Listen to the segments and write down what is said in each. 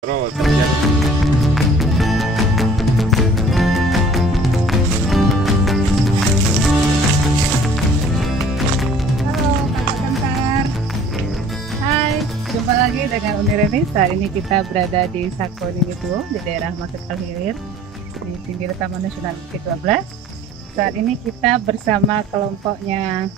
Terus terjadi. Halo Kakak Gentar. Hai, jumpa lagi dengan Uni Reni. Saat ini kita berada di Sakoningituo di daerah Market Al-Hilir di pinggir Taman Nasional Bukit 12. Saat ini kita bersama kelompoknya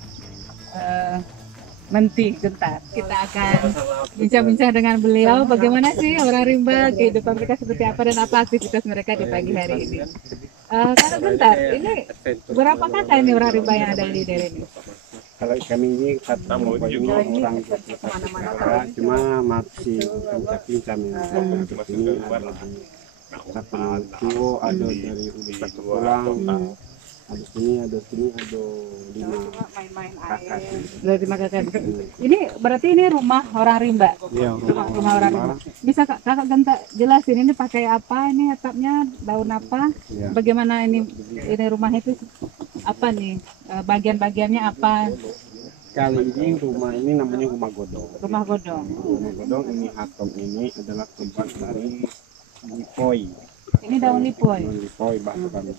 Menti Gentar. Kita akan bincang-bincang dengan beliau bagaimana sih orang rimba, kehidupan mereka seperti apa dan apa aktivitas mereka di pagi hari ini. Kakak Gentar, ini berapa kakak ini orang rimba yang ada di daerah ini? Kalau kami ini kata mau ini orang Jakarta, cuma masih pincang-pincang ya. Ini ada itu ada dari udah pulang, ada sini ada 5 kakak. Dari lima kakak. Ini berarti ini rumah orang rimba. Iya, Rumah orang rimba. Bisa kakak Genta jelasin ini pakai apa, ini atapnya daun apa? Iya. Bagaimana ini rumahnya itu apa nih? Bagian-bagiannya apa? Kali ini rumah ini namanya rumah godong. Rumah godong. Rumah godong ini hatom ini adalah tempat dari lipoi. Ini daun lipoy. Lipoi bahasa kami.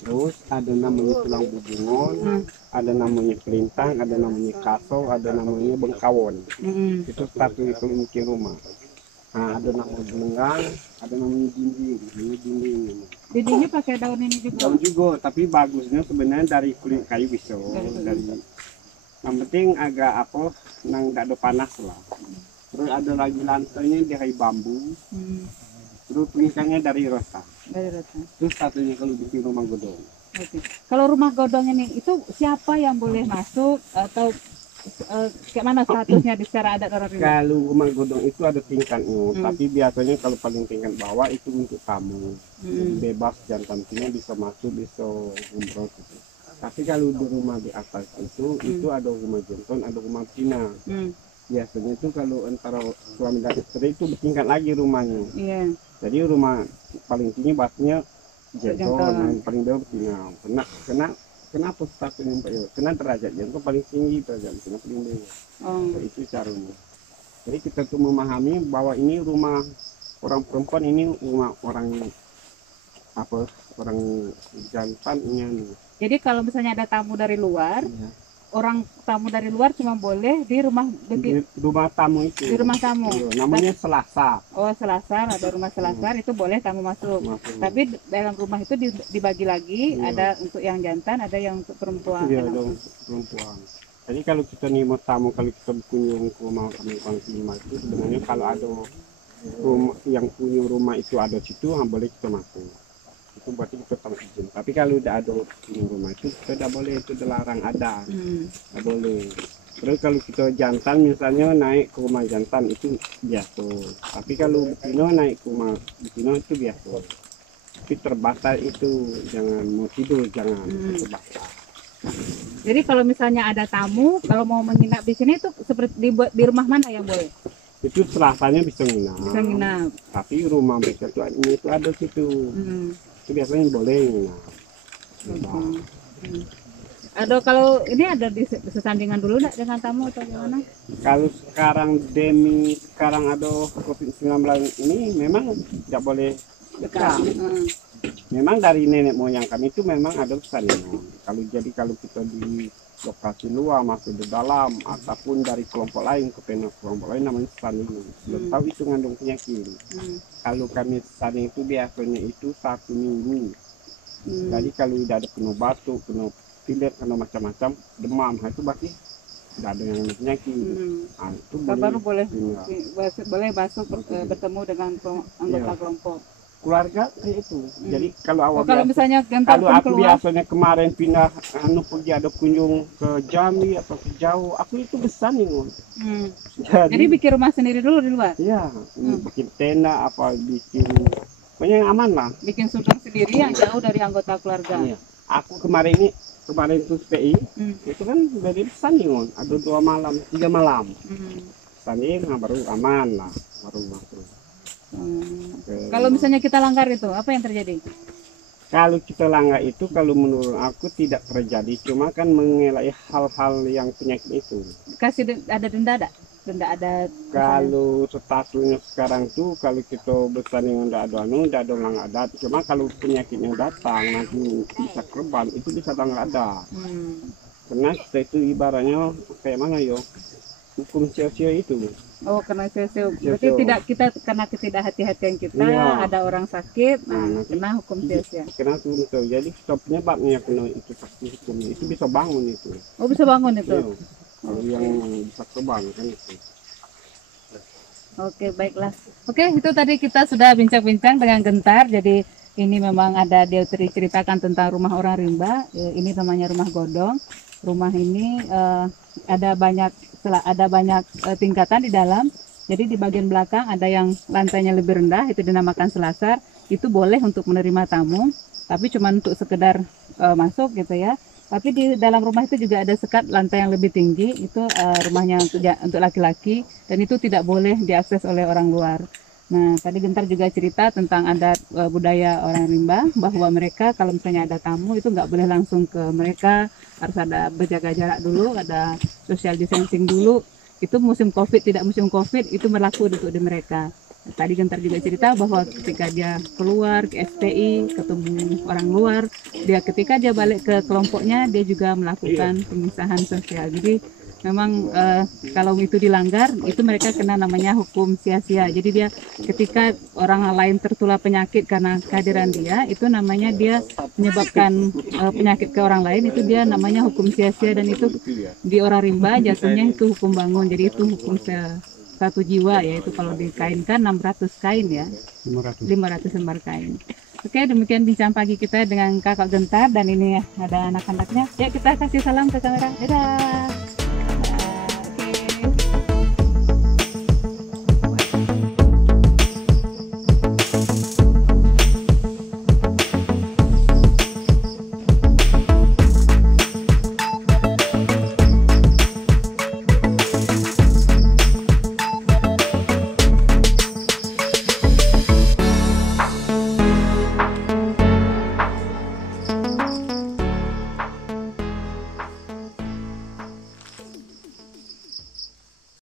Terus ada namanya tulang bubungon, ada namanya pelintang, ada namanya kaso, ada namanya bengkawon. Itu satu kelinci rumah. Nah, ada namanya gelenggang, ada namanya dinding. Ini dinding. Dindingnya pakai daun ini juga. Daun juga, tapi bagusnya sebenarnya dari kulit kayu bisa. Dari yang penting agak apa, nang tidak ada panas lah. Terus ada lagi lantainya dari bambu. Terus pelintangnya dari rosa. Dari rata. Terus satunya kalau bikin rumah godong. Oke. Kalau rumah godong ini itu siapa yang boleh masuk atau kayak mana statusnya di secara adat orang rimba? Kalau rumah godong itu ada tingkatnya, tapi biasanya kalau paling tingkat bawah itu untuk tamu. Bebas jantannya bisa masuk, bisa umroh gitu. Tapi kalau di rumah di atas itu ada rumah jantan, ada rumah Cina. Biasanya itu kalau antara suami dan istri itu bertingkat lagi rumahnya. Iya. Jadi rumah paling tinggi basnya jantan, Jantan. yang paling bawah Cina. Kenapa statusnya Pak Yo? Kena derajat jantan paling tinggi derajat Cina paling bawah. Oh. Itu caranya. Jadi kita tuh memahami bahwa ini rumah orang perempuan, ini rumah orang orang jantan ini. Jadi kalau misalnya ada tamu dari luar, orang tamu dari luar cuma boleh di rumah Di rumah tamu itu. di rumah tamu. Iya, namanya selasar. Oh, selasar, ada rumah selasar itu boleh tamu masuk. Tapi dalam rumah itu dibagi lagi, ada untuk yang jantan, ada yang untuk perempuan. Iya, dong perempuan. Jadi kalau kita nih mau tamu, kalau kita berkunjung ke rumah kami itu sebenarnya kalau ada rumah yang punya rumah itu ada situ, boleh kita masuk. Itu berarti kita tamu izin. Tapi kalau udah ada punya rumah itu kita tidak boleh, itu dilarang ada. Tidak boleh. Terus kalau kita jantan misalnya naik ke rumah jantan itu biasa. Tapi kalau betina naik ke rumah betina itu biasa. Tapi terbatas itu, jangan mau tidur jangan terbatas. Jadi kalau misalnya ada tamu, kalau mau menginap di sini itu seperti di rumah mana yang boleh? Itu selasanya bisa nginap. Bisa nginap. Tapi rumah mereka itu ada situ. Itu biasanya boleh nginap. Ada kalau ini ada di sesandingan dulu enggak dengan tamu atau gimana? Kalau sekarang ada COVID-19 ini memang tidak boleh dekat. Memang dari nenek moyang kami itu memang ada persandingan. Kalau kita di lokasi luar masuk di dalam ataupun dari kelompok lain ke kelompok lain namanya persandingan. Belum tahu itu ngandung penyakit. Kalau kami persandingan itu biasanya itu 1 minggu. Jadi kalau tidak ada kena batuk, kena pilek, kena macam-macam demam, itu berarti tidak ada yang penyakit. Nah, itu Baru boleh masuk bertemu dengan anggota kelompok. Keluarga kayak itu. Jadi kalau kalau misalnya Gentar kalau pun aku keluar, biasanya kemarin pindah pergi ada kunjung ke Jambi atau ke jauh, aku itu besar nih. jadi bikin rumah sendiri dulu di luar. Iya, bikin tenda apa bikin pokoknya yang aman lah. Bikin sudut sendiri yang jauh dari anggota keluarga. Iya. Aku kemarin itu PI itu kan dari Sandingon ada 2 malam 3 malam. Sandingon baru aman lah, baru masuk. Kalau misalnya kita langgar itu, apa yang terjadi? Kalau kita langgar itu, kalau menurut aku tidak terjadi, cuma kan mengelak hal-hal yang penyakit itu. Kasih ada denda ada? tidak ada. Kalau statusnya sekarang tuh kalau kita bertanding nggak ada nggak ada orang adat. Cuma kalau penyakitnya datang nanti bisa korban itu bisa nggak ada. Karena kita itu ibaratnya kayak mana yo, hukum sia-sia itu. Oh, karena berarti tidak kita karena ketidakhati-hatian kita, Iya. ada orang sakit, Nah, kena hukum sia-sia. Kena tuh. Jadi penyebabnya kena itu pasti hukumnya itu bisa bangun itu. Oh, bisa bangun itu. Iya. Kalau yang bisa korban kan itu. Oke, baiklah. Oke, itu tadi kita sudah bincang-bincang dengan Gentar. Jadi ini memang ada dia ceritakan tentang rumah orang rimba. Ini namanya rumah godong. Rumah ini ada banyak tingkatan di dalam. Jadi di bagian belakang ada yang lantainya lebih rendah, itu dinamakan selasar. Itu boleh untuk menerima tamu, tapi cuma untuk sekedar masuk gitu ya. Tapi di dalam rumah itu juga ada sekat lantai yang lebih tinggi, itu rumahnya untuk laki-laki, dan itu tidak boleh diakses oleh orang luar. Nah, tadi Gentar juga cerita tentang adat budaya orang rimba, bahwa mereka kalau misalnya ada tamu itu nggak boleh langsung ke mereka, harus ada berjaga jarak dulu, ada social distancing dulu. Itu musim COVID, tidak musim COVID, itu berlaku untuk di mereka. Tadi Gentar juga cerita bahwa ketika dia keluar ke FPI, ketemu orang luar, ketika dia balik ke kelompoknya, dia juga melakukan pemisahan sosial. Jadi memang kalau itu dilanggar, itu mereka kena namanya hukum sia-sia. Jadi dia ketika orang lain tertular penyakit karena kehadiran dia, itu namanya dia menyebabkan penyakit ke orang lain, itu dia namanya hukum sia-sia, dan itu di orang rimba jatuhnya itu hukum bangun. Jadi itu hukum satu jiwa, yaitu kalau dikainkan 600 kain ya, 500 lembar kain. Oke, demikian bincang pagi kita dengan Kakak Gentar, dan ini ada anak-anaknya. Ya, kita kasih salam ke kamera. Dadah.